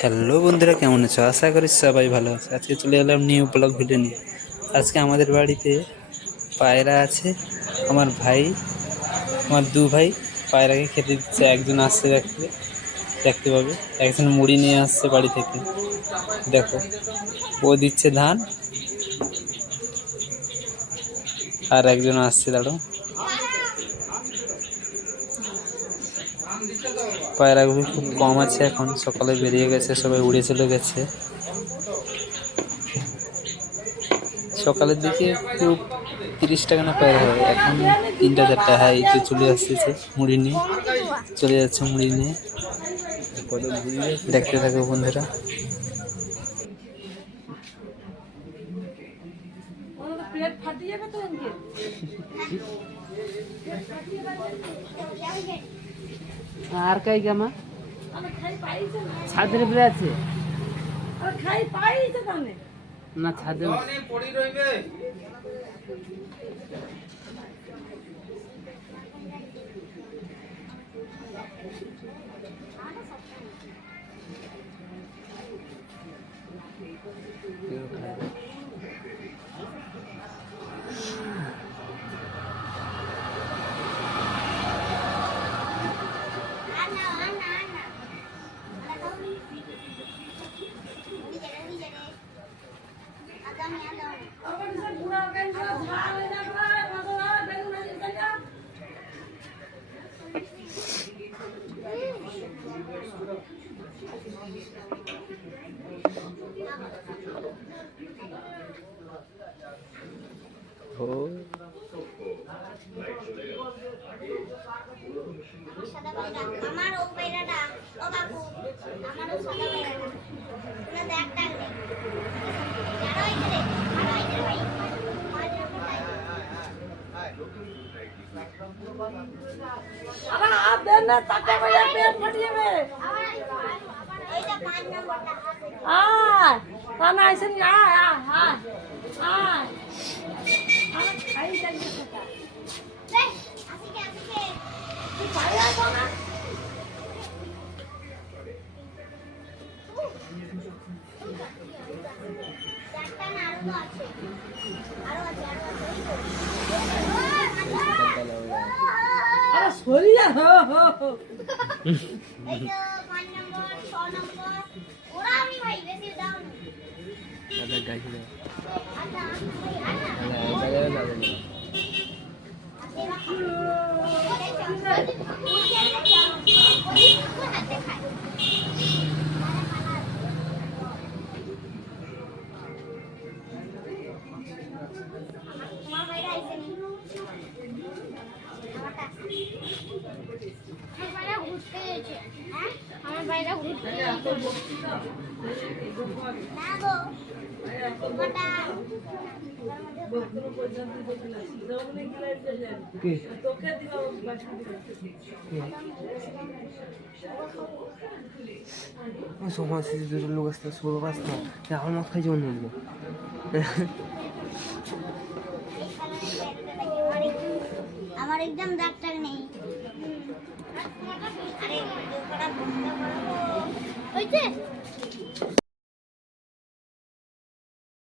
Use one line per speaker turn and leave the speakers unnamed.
Hello বন্ধুরা, কেমন আছো? আশা করি সবাই ভালো আছে। আজকে চলে এলাম নিউ ব্লগ ভিডিও নিয়ে। আজকে আমাদের বাড়িতে পায়রা আছে। আমার ভাই, আমার দু ভাই পায়রাকে খেতে দিচ্ছে। একজন আসছে দেখতে দেখতে পাবে। একজন মুড়ি নিয়ে আসছে বাড়ি থেকে। দেখো, ও দিচ্ছে ধান। আর একজন আসছে দাঁড়ো পায়রাগুলো খুব কম আছে এখন সকালে বেরিয়ে গেছে সবাই উড়ে চলে গেছে। সকালের দিকে খুব তিরিশ টাকা না পায়রা হয় এখন তিনটা চারটা হ্যাঁ এই যে চলে আসতেছে মুড়ি নিয়ে চলে যাচ্ছে মুড়ি নিয়ে। দেখতে থাকো বন্ধুরা।
ফাটিয়ে যাবে তো
আর কাই গামা
আমি খাই পাইছে না।
ছাদের উপরে আছে? না ছাদে
আমার
আমার ও বাইরাটা ও বাবু সাদা বাইরাটা না দেখ টাক নেই যারা এখানে আরে
আপ দেন না আয় কানা আইছেন আয় আয় আয় আয় আমি যাই সেটা
রে আসিকে আসিকে
তুই পারে আসো না
আরে
সরিয়া হো হো হো
আচ্ছা ঘুরতে
দুটো লোক আসতে ষোলো পাঁচটা আমার মাথায় যেমন নিল
আমার একদম ডাক্তার নেই আরে ভিডিও করা বন্ধ করো হয়েছে